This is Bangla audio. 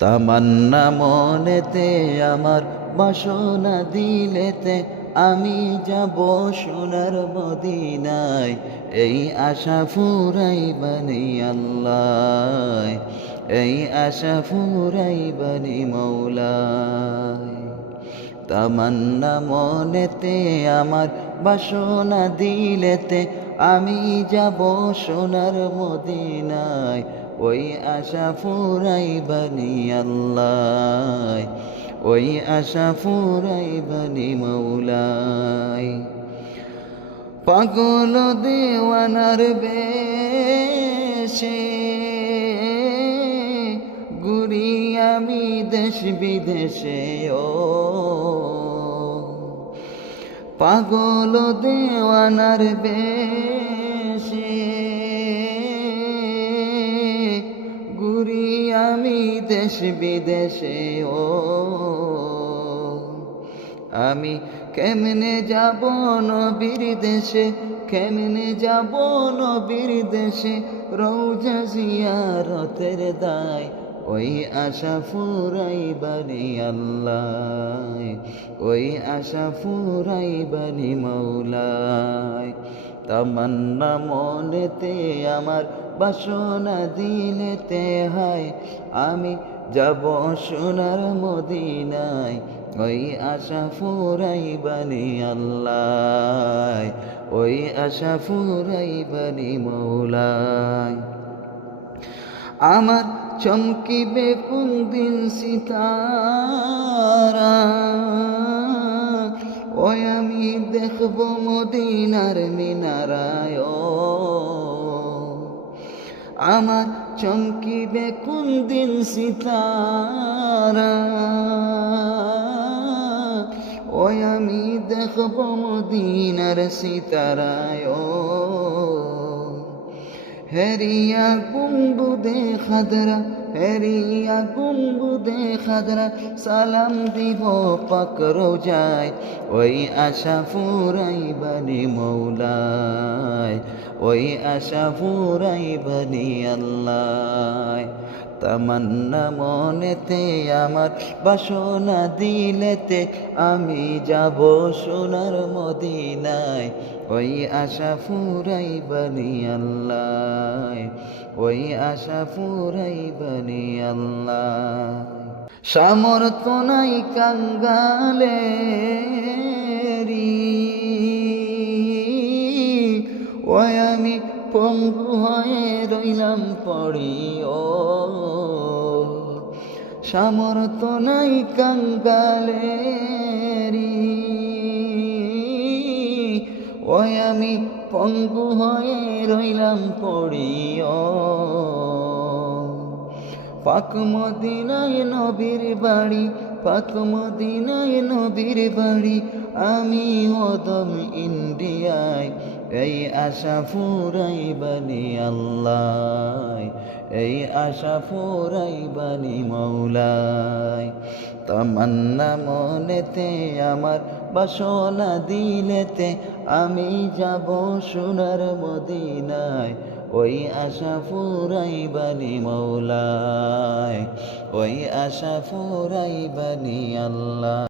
তামান্না মনেতে আমার, বাসনা দিলেতে আমি যাব সোনার মদিনায়। এই আশা ফুরাইবানি আল্লাহ, এই আশা ফুরাইবানি মৌলায়। তামান্না মনেতে আমার, বাসনা দিলেতে আমি যাব সোনার মদিনায়। ওই আশা ফুরাইবানি আল্লাহ, ওই আশা ফুরাইবানি মৌলায়। পাগল দেওয়ানার বেশে ঘুরি আমি দেশ বিদেশে, ও পাগল দেওয়ানার বেশে ঘুরি আমি দেশ বিদেশে, ও আমি কেমনে যাব নবীর দেশে, কেমনে যাব নবীর দেশে, রওজা জিয়ারতের দায়। ওই আশা ফুরাইবানি আল্লাহ, ওই আশা ফুরাইবানি মৌলায়। তামান্না মনেতে আমার, বাসনা দিলেতে হায় আমি যাব সোনার মদিনায়। ওই আশা ফুরাইবানি আল্লাহ, ওই আশা ফুরাইবানি মৌলায়। আমার চমকিবে কোন দিন সিতারা, ওই আমি দেখব মদিনার মিনারায়। আমার চমকিবে কোন দিন সিতারা, ওই আমি দেখব মদিনার সিতারায়। হেরিয়া গুম্বুদে খাদরা, হেরিয়া গুম্বুদে খাদরা, সালাম দিব পাক রোজায়। ওই আশা ফুরাইবানি মৌলায়, ওই আশা ফুরাইবানি আল্লাহ। তামান্না মনেতে আমার, বাসনা দিলেতে আমি যাব সোনার মদিনায়। ওই আশা ফুরাইবানি আল্লাহ, ওই আশা ফুরাইবানি আল্লাহ। সামর্থ্য নাই কাঙ্গালেরি, ওই আমি পঙ্গু হয়ে রইলাম পড়ি, ও সামর্থ্য নাই কাঙ্গালেরি, ওই আমি পঙ্গু হয়ে রইলাম পড়ি, ও পাক মদিনায় নবীর বাড়ি, পাক মদিনায় নবীর বাড়ি, আমি ওদম ইন্ডিয়ায়। এই আশা ফুরাইবানি আল্লাহ, এই আশা ফুরাইবানি মৌলায়। তামান্না মনেতে আমার, বাসনা দিলেতে আমি যাব সোনার মদিনায়। ওই আশা ফুরাইবানি মৌলায়, ওই আশা ফুরাইবানি আল্লাহ।